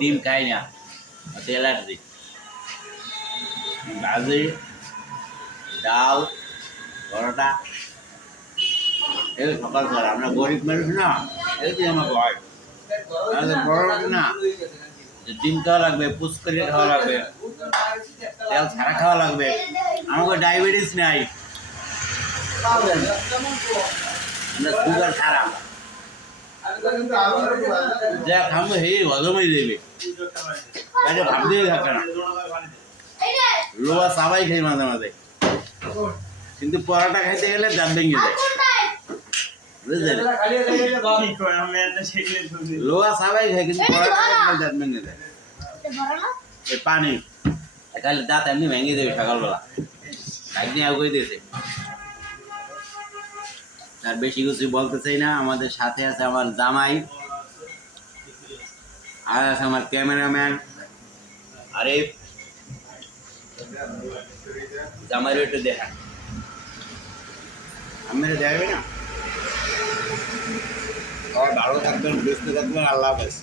ডিম খাই না, অ্যালার্জি। ভাজি, ডাল, পরোটা, এই সকাল সকাল আমরা গরিব মানুষ না, এই যে আমাকে হয় পরোটা না, ডিম খাওয়া লাগবে, পুষ্করি খাওয়া লাগবে, তেল ছাড়া খাওয়া লাগবে। আমাকে ডায়াবেটিস নাই, আমরা সুগার ছাড়া যা খাবো সেই হজমই দেবে, ভাবতেই থাকে না। লোয়া সবাই খাই মাঝে মাঝে, কিন্তু পরোটা খাইতে গেলে দাঁত ভেঙে যায়, বুঝলেন? লোয়া সবাই খাই, কিন্তু পরোটা খাইতে দাঁত ভেঙে যায়। পানি খাইলে দাঁত এমনি ভেঙে দেবে সকালবেলা, একদিন আগে দিয়েছে। আর বেশি কিছু বলতে চাই না। আমাদের সাথে আছে আমার জামাই, আর আছে আমার ক্যামেরাম্যান আরিফ। জামাইয়ের একটু দেখা, আপনারা দেখবে না। ভালো থাকবেন, সুস্থ থাকবেন, আল্লাহ হাফেজ।